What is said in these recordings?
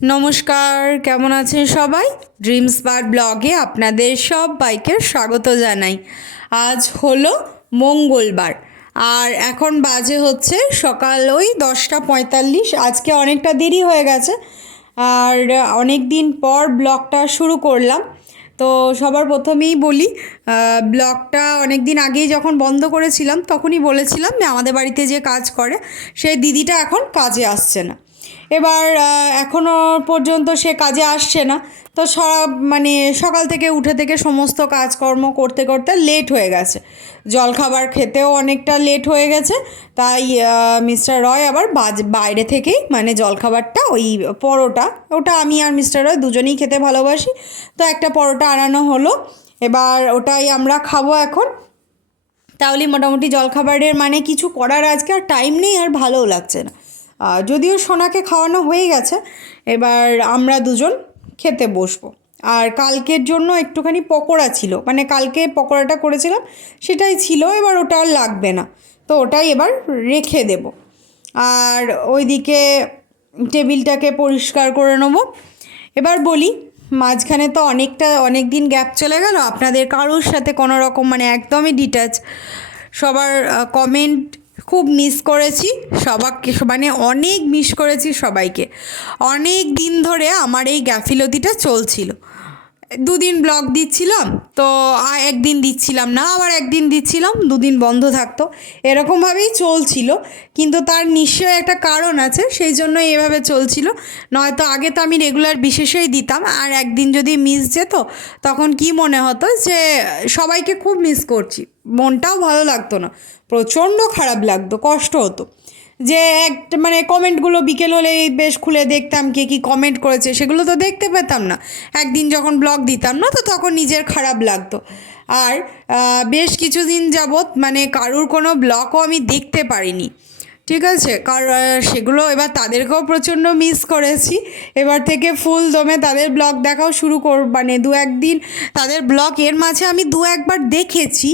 নমস্কার, কেমন আছেন সবাই? ড্রিমস বার ব্লগে আপনাদের সব বাইকের স্বাগত জানাই। আজ হলো মঙ্গলবার, আর এখন বাজে হচ্ছে সকাল ওই দশটা পঁয়তাল্লিশ। আজকে অনেকটা দেরি হয়ে গেছে, আর অনেক দিন পর ব্লগটা শুরু করলাম। তো সবার প্রথমেই বলি ব্লগটা অনেক দিন আগেই যখন বন্ধ করেছিলাম, তখনই বলেছিলাম, আমাদের বাড়িতে যে কাজ করে, সেই দিদিটা এখন কাজে আসছে না। এবার আহ, এখনও পর্যন্ত সে কাজে আসছে না। তো সব মানে সকাল থেকে উঠে থেকে সমস্ত কাজকর্ম করতে করতে লেট হয়ে গেছে। জলখাবার খেতেও অনেকটা লেট হয়ে গেছে। তাই মিস্টার রয় আবার বাজ বাইরে থেকেই মানে জলখাবারটা ওই পরোটা ওটা আমি আর মিস্টার রয় দুজনেই খেতে ভালোবাসি। তো একটা পরোটা আনানো হলো। এবার ওটাই আমরা খাব এখন। তাহলে মোটামুটি জলখাবারের মানে কিছু করার আজকে আর টাইম নেই আর ভালোও লাগছে না। যদিও সোনাকে খাওয়ানো হয়ে গেছে, এবার আমরা দুজন খেতে বসবো। আর কালকের জন্য একটুখানি পকোড়া ছিল মানে কালকে পকোড়াটা করেছিলাম, সেটাই ছিল, এবার ওটা আর লাগবে না। তো ওটাই এবার রেখে দেব। আর ওইদিকে টেবিলটাকে পরিষ্কার করে নেব। এবার বলি, মাঝখানে তো অনেকটা অনেক দিন গ্যাপ চলে গেল, আপনাদের কারোর সাথে কোনো রকম মানে একদমই ডিটাচ সবার কমেন্ট খুব মিস করেছি সবাইকে মানে অনেক মিস করেছি সবাইকে। অনেক দিন ধরে আমার এই গ্যাফিলতিটা চলছিল। দুদিন ব্লগ দিচ্ছিলাম, তো একদিন দিচ্ছিলাম না, আবার একদিন দিচ্ছিলাম, দুদিন বন্ধ থাকতো। এরকমভাবেই চলছিল, কিন্তু তার নিশ্চয়ই একটা কারণ আছে, সেই জন্য এভাবে চলছিল। নয়তো আগে তো আমি রেগুলার বিশেষেই দিতাম, আর একদিন যদি মিস যেত, তখন কি মনে হতো যে সবাইকে খুব মিস করছি। মনটাও ভালো লাগতো না, প্রচণ্ড খারাপ লাগতো, কষ্ট হতো। যে একটা মানে কমেন্টগুলো বিকেল হলেই বেশ খুলে দেখতাম কে কী কমেন্ট করেছে, সেগুলো তো দেখতে পেতাম না। একদিন যখন ব্লগ দিতাম না, তো তখন নিজের খারাপ লাগতো। আর বেশ কিছুদিন যাবৎ মানে কারুর কোনো ব্লগও আমি দেখতে পারিনি। ঠিক আছে, কার সেগুলো এবার তাদেরকেও প্রচণ্ড মিস করেছি। এবার থেকে ফুল দমে তাদের ব্লগ দেখাও শুরু কর মানে দু একদিন, তাদের ব্লগ এর মাঝে আমি দু একবার দেখেছি।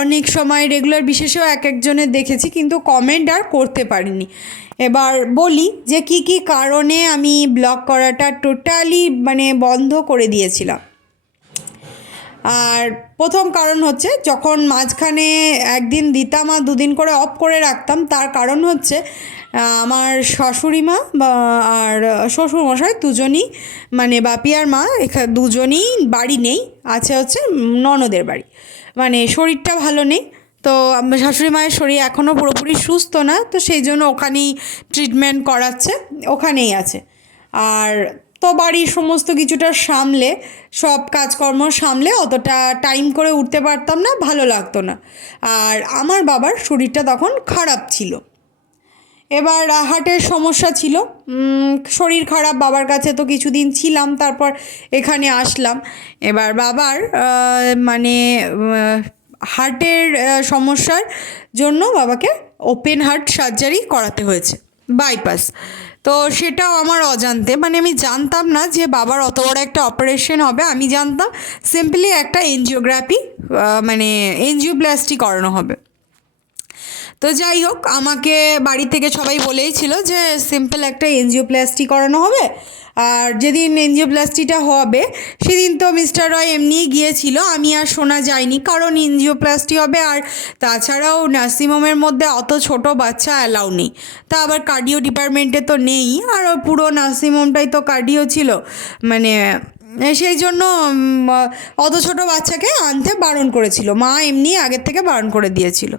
অনেক সময় রেগুলার বিশেষেও এক একজনের দেখেছি, কিন্তু কমেন্ট আর করতে পারিনি। এবার বলি যে কি কি কারণে আমি ব্লগ করাটা টোটালি মানে বন্ধ করে দিয়েছিলাম। আর প্রথম কারণ হচ্ছে যখন মাঝখানে একদিন দিতাম আর দুদিন করে অফ করে রাখতাম, তার কারণ হচ্ছে আমার শাশুড়ি মা বা আর শ্বশুরমশাই দুজনই মানে বাপি আর মা এখানে দুজনই বাড়ি নেই, আছে হচ্ছে ননদের বাড়ি। মানে শরীরটা ভালো নেই, তো শাশুড়ি মায়ের শরীর এখনও পুরোপুরি সুস্থ না, তো সেই জন্য ওখানেই ট্রিটমেন্ট করাচ্ছে, ওখানেই আছে। আর তো বাড়ির সমস্ত কিছুটা সামলে, সব কাজকর্ম সামলে অতটা টাইম করে উঠতে পারতাম না, ভালো লাগতো না। আর আমার বাবার শরীরটা তখন খারাপ ছিল। এবার হার্টের সমস্যা ছিল। শরীর খারাপ, বাবার কাছে তো কিছুদিন ছিলাম, তারপর এখানে আসলাম। এবার বাবার মানে হার্টের সমস্যার জন্য বাবাকে ওপেন হার্ট সার্জারি করাতে হয়েছে বাইপাস তো সেটাও আমার অজান্তে। মানে আমি জানতাম না যে বাবার অত বড় একটা অপারেশন হবে। আমি জানতাম সিম্পলি একটা এনজিওগ্রাফি মানে এনজিওপ্লাস্টি করানো হবে। তো যাই হোক, আমাকে বাড়ি থেকে সবাই বলেইছিল যে সিম্পল একটা এনজিওপ্লাস্টি করানো হবে। আর যেদিন এনজিওপ্লাস্টিটা হবে, সেদিন তো মিস্টার রয় এমনিই গিয়েছিল, আমি আর শোনা যায়নি কারণ এনজিওপ্লাস্টি হবে আর তাছাড়াও নার্সিংহোমের মধ্যে অত ছোট বাচ্চা অ্যালাউ নেই। তা আবার কার্ডিও ডিপার্টমেন্টে তো নেই, আর পুরো নার্সিংহোমটাই তো কার্ডিও ছিল। মানে সেই জন্য অত ছোট বাচ্চাকে আনতে বারণ করেছিল, মা এমনি আগের থেকে বারণ করে দিয়েছিল।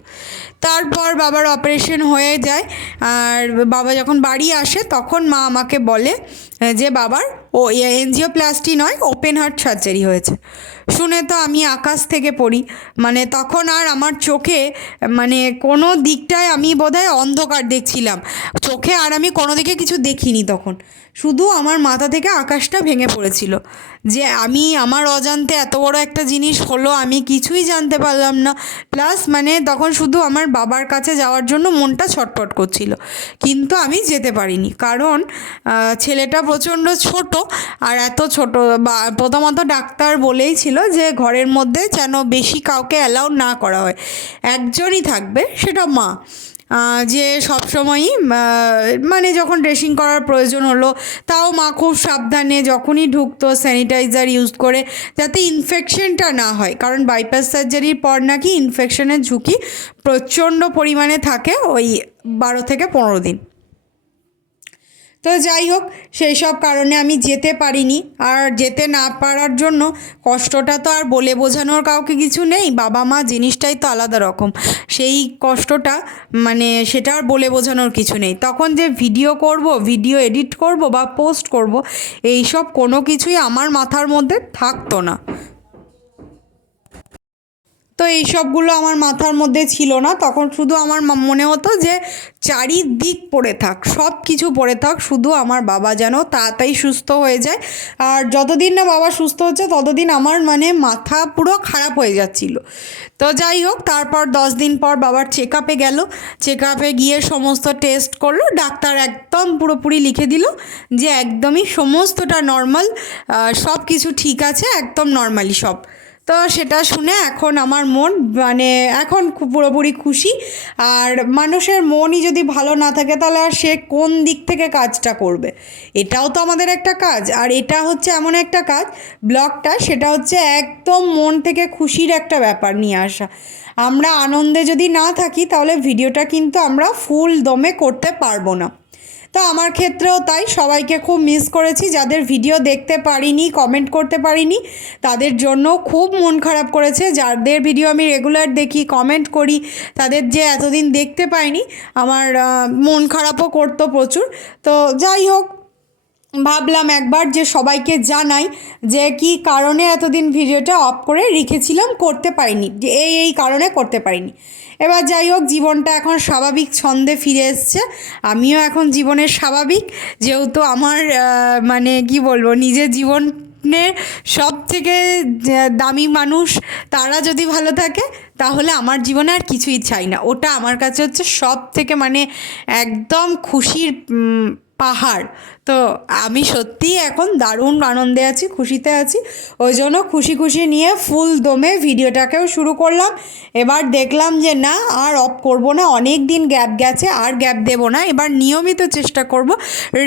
তারপর বাবার অপারেশন হয়ে যায়। আর বাবা যখন বাড়ি আসে, তখন মা আমাকে বলে যে বাবার, ও এনজিও এনজিওপ্লাস্টি নয় ওপেন হার্ট সার্জারি হয়েছে। শুনে তো আমি আকাশ থেকে পড়ি। মানে তখন আর আমার চোখে মানে কোনো দিকটায় আমি বোধহয় অন্ধকার দেখছিলাম। চোখে আর আমি কোনো দিকে কিছু দেখিনি তখন। শুধু আমার মাথা থেকে আকাশটা ভেঙে পড়েছিল। যে আমি আমার অজান্তে এত বড় একটা জিনিস হলো, আমি কিছুই জানতে পারলাম না। প্লাস মানে তখন শুধু আমার বাবার কাছে যাওয়ার জন্য মনটা ছটফট করছিল। কিন্তু আমি যেতে পারিনি। কারণ ছেলেটা প্রচণ্ড ছোট আর এত ছোট। বা, প্রথমত ডাক্তার বলেই ছিল যে ঘরের মধ্যে যেন বেশি কাউকে অ্যালাউ না করা হয়। একজনই থাকবে, সেটা মা। যে সবসময়ই মানে যখন ড্রেসিং করার প্রয়োজন হলো, তাও মা খুব সাবধানে যখনই ঢুকতো স্যানিটাইজার ইউজ করে, যাতে ইনফেকশনটা না হয়। কারণ বাইপাস সার্জারির পর নাকি ইনফেকশনের ঝুঁকি প্রচণ্ড পরিমাণে থাকে ওই বারো থেকে পনেরো দিন। তো যাই হোক, সেই সব কারণে আমি যেতে পারিনি। আর যেতে না পারার জন্য কষ্টটা তো আর বলে বোঝানোর কাউকে কিছু নেই। বাবা মা জিনিসটাই তো আলাদা রকম। সেই কষ্টটা মানে সেটা আর বলে বোঝানোর কিছু নেই। তখন যে ভিডিও করব, ভিডিও এডিট করব বা পোস্ট করব এই সব কোনো কিছুই আমার মাথার মধ্যে থাকতো না। তো এই সবগুলো আমার মাথার মধ্যে ছিল না। তখন শুধু আমার মনে হতো যে চারিদিক পড়ে থাক সব কিছু পড়ে থাক, শুধু আমার বাবা যেন তাড়াতাড়ি সুস্থ হয়ে যায়। আর যতদিন না বাবা সুস্থ হচ্ছে, ততদিন আমার মানে মাথা পুরো খারাপ হয়ে যাচ্ছিল। তো যাই হোক, তারপর দশ দিন পর বাবার চেক আপে গেল। চেক আপে গিয়ে সমস্ত টেস্ট করল। ডাক্তার একদম পুরোপুরি লিখে দিল যে একদমই সমস্তটা নর্মাল সব কিছু ঠিক আছে, একদম নর্মালি সব। তো সেটা শুনে এখন আমার মন মানে এখন পুরোপুরি খুশি। আর মানুষের মনই যদি ভালো না থাকে, তাহলে আর সে কোন দিক থেকে কাজটা করবে? এটাও তো আমাদের একটা কাজ। আর এটা হচ্ছে এমন একটা কাজ, ব্লগটা, সেটা হচ্ছে একদম মন থেকে খুশির একটা ব্যাপার নিয়ে আসা। আমরা আনন্দে যদি না থাকি, তাহলে ভিডিওটা কিন্তু আমরা ফুল দমে করতে পারব না। তো আমার ক্ষেত্রেও তাই সবাইকে খুব মিস করেছি। যাদের ভিডিও দেখতে পারিনি কমেন্ট করতে পারিনি, তাদের জন্য খুব মন খারাপ করেছে। যাদের ভিডিও আমি রেগুলার দেখি কমেন্ট করি, তাদের যে এতদিন দেখতে পাইনি, আমার মন খারাপও করতো প্রচুর। তো যাই হোক ভাবলাম একবার যে সবাইকে জানাই যে কি কারণে এতদিন ভিডিওটা অফ করে রেখেছিলাম, করতে পারিনি। যে এই এই কারণে করতে পারিনি। এবার যাই হোক, জীবনটা এখন স্বাভাবিক ছন্দে ফিরে এসছে। আমিও এখন জীবনের স্বাভাবিক। যেহেতু আমার মানে কি বলব, নিজের জীবনের সব থেকে দামি মানুষ তারা যদি ভালো থাকে, তাহলে আমার জীবনে আর কিছুই চাই না। ওটা আমার কাছে হচ্ছে সব থেকে মানে একদম খুশির পাহাড়। তো আমি সত্যিই এখন দারুণ আনন্দে আছি, খুশিতে আছি। ওই জন্য খুশি খুশি নিয়ে ফুল দমে ভিডিওটাকেও শুরু করলাম। এবার দেখলাম যে না, আর অফ করব না অনেক দিন গ্যাপ গেছে, আর গ্যাপ দেব না। এবার নিয়মিত চেষ্টা করব।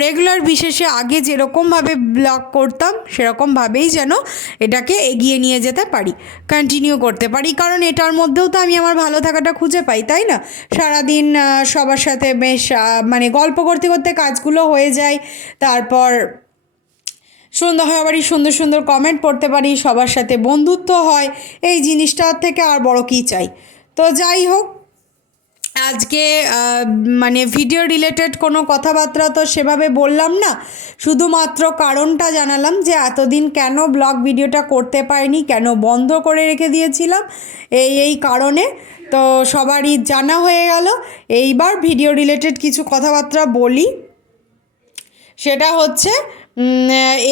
রেগুলার বিশেষে আগে যেরকমভাবে ব্লগ করতাম, সেরকমভাবেই যেন এটাকে এগিয়ে নিয়ে যেতে পারি কন্টিনিউ করতে পারি। কারণ এটার মধ্যেও তো আমি আমার ভালো থাকাটা খুঁজে পাই, তাই না? সারাদিন সবার সাথে বেশ মানে গল্প করতে করতে কাজগুলো হয়ে যায় তারপর সুন্দর হয় আবারই সুন্দর সুন্দর কমেন্ট পড়তে পারি, সবার সাথে বন্ধুত্ব হয়, এই জিনিসটার থেকে আর বড় কী চাই? তো যাই হোক, আজকে মানে ভিডিও রিলেটেড কোনো কথাবার্তা তো সেভাবে বললাম না, শুধুমাত্র কারণটা জানালাম যে এতদিন কেন ব্লগ ভিডিওটা করতে পারিনি, কেন বন্ধ করে রেখে দিয়েছিলাম, এই এই কারণে, তো সবারই জানা হয়ে গেল, এইবার ভিডিও রিলেটেড কিছু কথাবার্তা বলি। সেটা হচ্ছে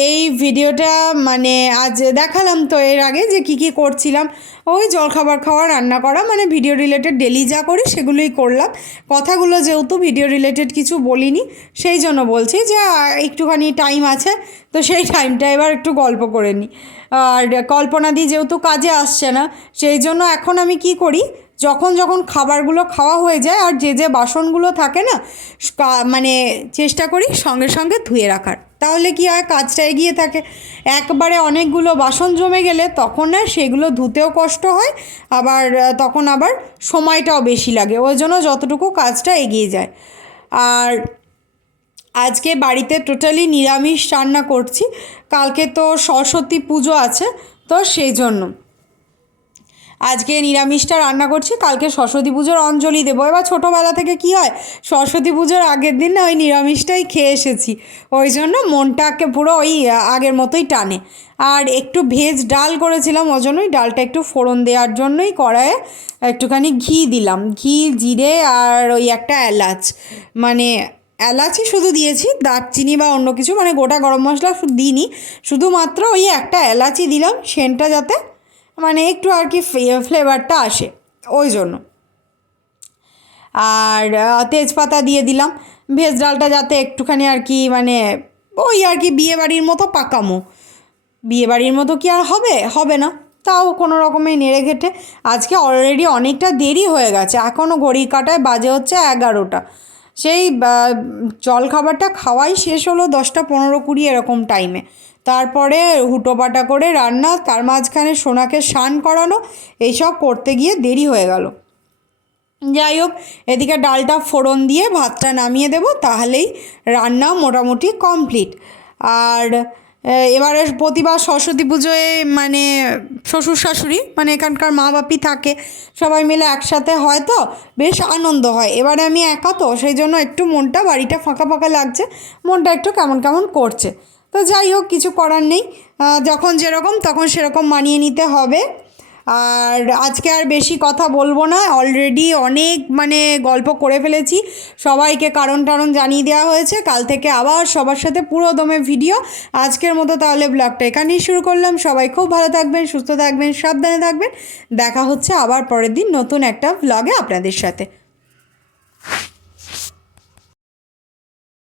এই ভিডিওটা মানে আজ দেখালাম তো এর আগে যে কি কি করছিলাম। ওই জলখাবার খাওয়া, রান্না করা মানে ভিডিও রিলেটেড ডেলি যা করি সেগুলোই করলাম। কথাগুলো যেহেতু ভিডিও রিলেটেড কিছু বলিনি, সেই জন্য বলছি যে একটুখানি টাইম আছে, তো সেই টাইমটা এবার একটু গল্প করে নিই আর কল্পনা দি যেহেতু কাজে আসছে না, সেই জন্য এখন আমি কি করি যখন যখন খাবারগুলো খাওয়া হয়ে যায় আর যে যে বাসনগুলো থাকে না মানে চেষ্টা করি সঙ্গে সঙ্গে ধুয়ে রাখার। তাহলে কি হয়, কাজটা এগিয়ে থাকে। একবারে অনেকগুলো বাসন জমে গেলে তখন না সেগুলো ধুতেও কষ্ট হয়, আবার তখন আবার সময়টাও বেশি লাগে। ওই জন্য যতটুকু কাজটা এগিয়ে যায়। আর আজকে বাড়িতে টোটালি নিরামিষ রান্না করছি। কালকে তো সরস্বতী পুজো আছে, তো সেই জন্য। আজকে নিরামিষটা রান্না করছি, কালকে সরস্বতী পুজোর অঞ্জলি দেবো। এবার ছোটোবেলা থেকে কি হয়, সরস্বতী পুজোর আগের দিন না ওই নিরামিষটাই খেয়ে এসেছি। ওই জন্য মনটাকে পুরো ওই আগের মতোই টানে। আর একটু ভেজ ডাল করেছিলাম, ওই জন্যই ডালটা একটু ফোড়ন দেওয়ার জন্যই কড়াইয়ে একটুখানি ঘি দিলাম। ঘি, জিরে আর ওই একটা এলাচ। মানে এলাচই শুধু দিয়েছি, দারচিনি বা অন্য কিছু মানে গোটা গরম মশলা দিইনি। শুধুমাত্র ওই একটা এলাচি দিলাম, সেন্টটা যাতে মানে একটু আর কি ফ্লেভারটা আসে, ওই জন্য। আর তেজপাতা দিয়ে দিলাম। ভেজ ডালটা যাতে একটুখানি আর কি মানে ওই আর কি বিয়ে বাড়ির মতো পাকামো। বিয়ে বাড়ির মতো কি আর হবে? হবে না। তাও কোনো রকমে নেড়ে ঘেটে। আজকে অলরেডি অনেকটা দেরি হয়ে গেছে। এখনও ঘড়ি কাটায় বাজে হচ্ছে এগারোটা। সেই জলখাবারটা খাওয়াই শেষ হলো দশটা পনেরো কুড়ি এরকম টাইমে তারপরে হুটোপাটা করে রান্না, তার মাঝখানে সোনাকে স্নান করানো, এইসব করতে গিয়ে দেরি হয়ে গেল। যাই হোক, এদিকে ডালটা ফোড়ন দিয়ে ভাতটা নামিয়ে দেবো, তাহলেই রান্না মোটামুটি কমপ্লিট। আর এবারে প্রতিবার সরস্বতী পুজোয় মানে শ্বশুর শাশুড়ি মানে এখানকার মা বাপি থাকে, সবাই মিলে একসাথে হয় তো, বেশ আনন্দ হয়। এবারে আমি একা তো, সেই জন্য একটু মনটা বাড়িটা ফাঁকা ফাঁকা লাগছে, মনটা একটু কেমন কেমন করছে। তো যাই হোক, কিছু করার নেই। যখন যেরকম তখন সেরকম মানিয়ে নিতে হবে। আর আজকে আর বেশি কথা বলব না। অলরেডি অনেক মানে গল্প করে ফেলেছি। সবাইকে কারণ টারণ জানিয়ে দেওয়া হয়েছে। কাল থেকে আবার সবার সাথে পুরো দমে ভিডিও আজকের মতো তাহলে ব্লগটা এখানেই শুরু করলাম। সবাই খুব ভালো থাকবেন, সুস্থ থাকবেন, সাবধানে থাকবেন। দেখা হচ্ছে আবার পরের দিন নতুন একটা ব্লগে আপনাদের সাথে।